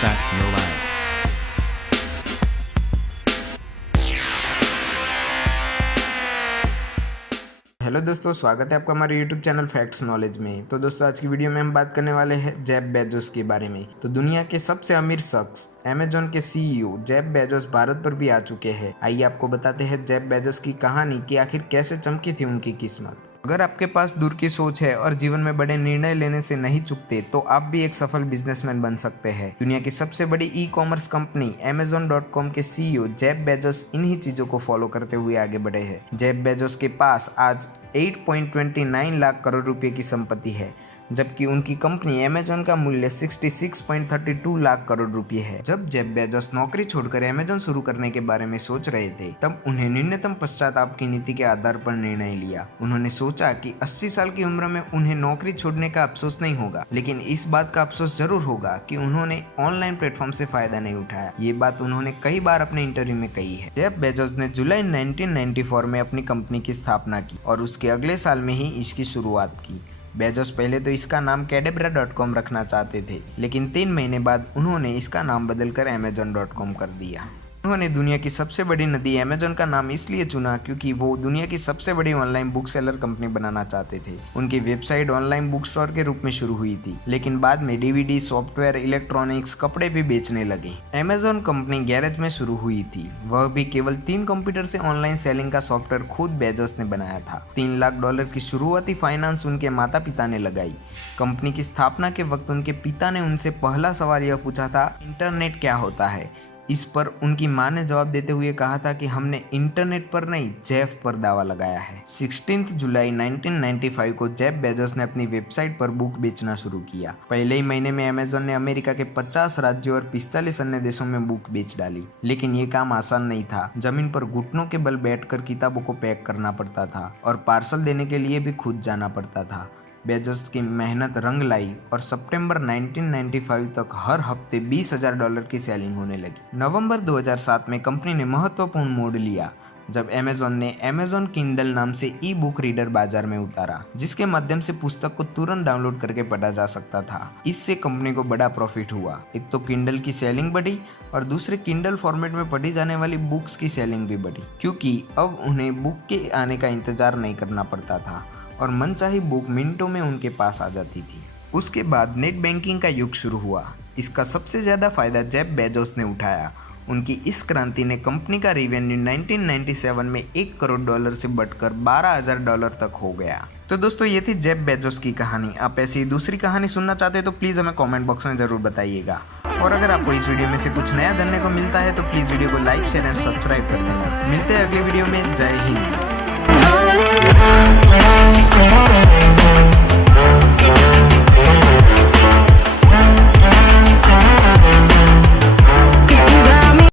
Facts No Lie. Hello दोस्तों, स्वागत है आपका हमारे यूट्यूब चैनल फैक्ट्स नॉलेज में। तो दोस्तों, आज की वीडियो में हम बात करने वाले हैं जेफ बेजोस के बारे में। तो दुनिया के सबसे अमीर शख्स अमेजॉन के सीईओ जेफ बेजोस भारत पर भी आ चुके हैं। आइए आपको बताते हैं जेफ बेजोस की कहानी कि आखिर कैसे चमकी थी उनकी किस्मत। अगर आपके पास दूर की सोच है और जीवन में बड़े निर्णय लेने से नहीं चूकते तो आप भी एक सफल बिजनेसमैन बन सकते हैं। दुनिया की सबसे बड़ी ई कॉमर्स कंपनी Amazon.com के सीईओ जेफ बेजोस इन्हीं चीजों को फॉलो करते हुए आगे बढ़े हैं। जेफ बेजोस के पास आज 8.29 लाख करोड़ रुपए की संपत्ति है, जबकि उनकी कंपनी अमेजॉन का मूल्य 66.32 लाख करोड़ रुपए है। जब जेफ बेजोस नौकरी छोड़कर अमेजॉन शुरू करने के बारे में सोच रहे थे, तब उन्हें न्यूनतम पश्चाताप की नीति के आधार पर निर्णय लिया। उन्होंने सोचा कि 80 साल की उम्र में उन्हें नौकरी छोड़ने का अफसोस नहीं होगा, लेकिन इस बात का अफसोस जरूर होगा कि उन्होंने ऑनलाइन प्लेटफॉर्म से फायदा नहीं उठाया। ये बात उन्होंने कई बार अपने इंटरव्यू में कही है। जेफ बेजोस ने जुलाई 1994 में अपनी कंपनी की स्थापना की और उसके अगले साल में ही इसकी शुरुआत की। बेजोस पहले तो इसका नाम Cadabra.com रखना चाहते थे, लेकिन 3 महीने बाद उन्होंने इसका नाम बदलकर Amazon.com कर दिया। उन्होंने दुनिया की सबसे बड़ी नदी अमेजॉन का नाम इसलिए चुना क्योंकि वो दुनिया की सबसे बड़ी ऑनलाइन बुक सेलर कंपनी बनाना चाहते थे। उनकी वेबसाइट ऑनलाइन बुक स्टोर के रूप में शुरू हुई थी, लेकिन बाद में डीवीडी, सॉफ्टवेयर, इलेक्ट्रॉनिक्स, कपड़े भी बेचने लगे। अमेजॉन कंपनी गैरेज में शुरू हुई थी, वह भी केवल 3 कंप्यूटर से ऑनलाइन सेलिंग का सॉफ्टवेयर खुद बेजोस ने बनाया था। $3 लाख की शुरुआती फाइनेंस उनके माता पिता ने लगाई। कंपनी की स्थापना के वक्त उनके पिता ने उनसे पहला सवाल यह पूछा था, इंटरनेट क्या होता है। इस पर उनकी मां ने जवाब देते हुए कहा था कि हमने इंटरनेट पर नहीं, जेफ पर दावा लगाया है। 16 जुलाई 1995 को जेफ बेजोस ने अपनी वेबसाइट पर बुक बेचना शुरू किया। पहले ही महीने में अमेजॉन ने अमेरिका के 50 राज्यों और 45 अन्य देशों में बुक बेच डाली। लेकिन ये काम आसान नहीं था। जमीन पर घुटनों के बल बैठकर किताबों को पैक करना पड़ता था और पार्सल देने के लिए भी खुद जाना पड़ता था। बेजोस की मेहनत रंग लाई और सितंबर 1995 तक हर हफ्ते $20,000 की सेलिंग होने लगी। नवंबर 2007 में कंपनी ने महत्वपूर्ण मोड़ लिया जब अमेजॉन ने अमेजॉन किंडल नाम से ई बुक रीडर बाजार में उतारा, जिसके माध्यम से पुस्तक को तुरंत डाउनलोड करके पढ़ा जा सकता था। इससे कंपनी को बड़ा प्रॉफिट हुआ। एक तो किंडल की सेलिंग बढ़ी और दूसरे किंडल फॉर्मेट में पढ़ी जाने वाली बुक्स की सेलिंग भी बढ़ी, क्योंकि अब उन्हें बुक के आने का इंतजार नहीं करना पड़ता था और मनचाही बुक मिनटों में उनके पास आ जाती थी। उसके बाद नेट बैंकिंग का युग शुरू हुआ। इसका सबसे ज़्यादा फायदा जेफ बेजोस ने उठाया। उनकी इस क्रांति ने कंपनी का रेवेन्यू 1997 में $1 करोड़ से बढ़कर $12,000 तक हो गया। तो दोस्तों, ये थी जेफ बेजोस की कहानी। आप ऐसी दूसरी कहानी सुनना चाहते हैं तो प्लीज़ हमें कमेंट बॉक्स में ज़रूर बताइएगा। और अगर आपको इस वीडियो में से कुछ नया जानने को मिलता है तो प्लीज़ वीडियो को लाइक, शेयर एंड सब्सक्राइब कर देना। मिलते हैं अगले वीडियो में। जय हिंद।